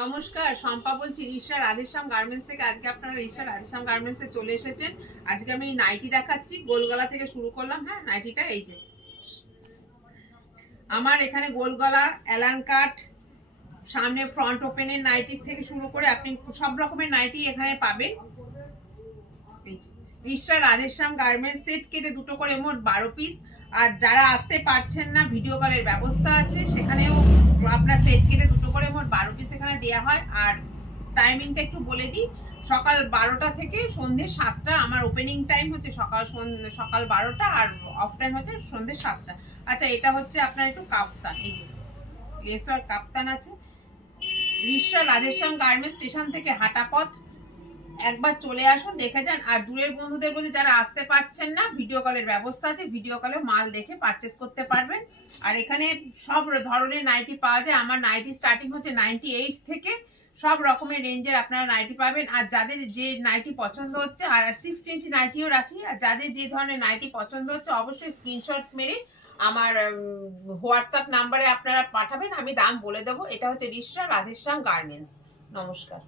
নমস্কার, শম্পা বলছি রিশা রাধেশ্যাম গার্মেন্টস থেকে। আজকে আপনারা রিশা রাধেশ্যাম গার্মেন্টসে চলে এসেছেন। আজকে আমি নাইটি দেখাচ্ছি, গোলগলা থেকে শুরু করলাম। হ্যাঁ, নাইটিটা এই যে আমার এখানে গোলগলা, অ্যালান কাট, সামনে ফ্রন্ট ওপেনের নাইটি থেকে শুরু করে আপনি সব রকমের নাইটি এখানে পাবেন। রিশা রাধেশ্যাম গার্মেন্টস সেট কেটে দুটো করে মোট 12 পিস। আর যারা আসতে পারছেন না, ভিডিও কলের ব্যবস্থা আছে, সেখানেও আপনার সেট কেটে দুটো করে মোট 12 পিস এখানে দেওয়া হয়। আর টাইমিংটা একটু বলে দিই, সকাল 12টা থেকে সন্ধ্যে 7টা। আমার ওপেনিং টাইম হচ্ছে সকাল 12টা, আর অফ টাইম হচ্ছে সন্ধ্যে 7টা। আচ্ছা, এটা হচ্ছে আপনার একটু কাপ্তান, এই যে লেসওয়ার কাপ্তান আছে। রিশা রাধেশ্যাম গার্মেন্টস স্টেশন থেকে হাঁটা পথ, একবার চলে আসুন, দেখে যান। আর দূরের বন্ধুদের বলতে, যারা আসতে পারছেন না, ভিডিও কলের ব্যবস্থা আছে, ভিডিও কলে মাল দেখে পারচেস করতে পারবেন। আর এখানে সব ধরনের নাইটি পাওয়া যায়। আমার নাইটি স্টার্টিং হচ্ছে 98 থেকে, সব রকমের রেঞ্জের আপনারা নাইটি পাবেন। আর যাদের যে নাইটি পছন্দ হচ্ছে, আর 60 ইঞ্চি নাইটিও রাখি, আর যাদের যে ধরনের নাইটি পছন্দ হচ্ছে অবশ্যই স্ক্রিনশট মেরে আমার হোয়াটসঅ্যাপ নাম্বারে আপনারা পাঠাবেন, আমি দাম বলে দেবো। এটা হচ্ছে রিশা রাধেশ্যাম গার্মেন্টস। নমস্কার।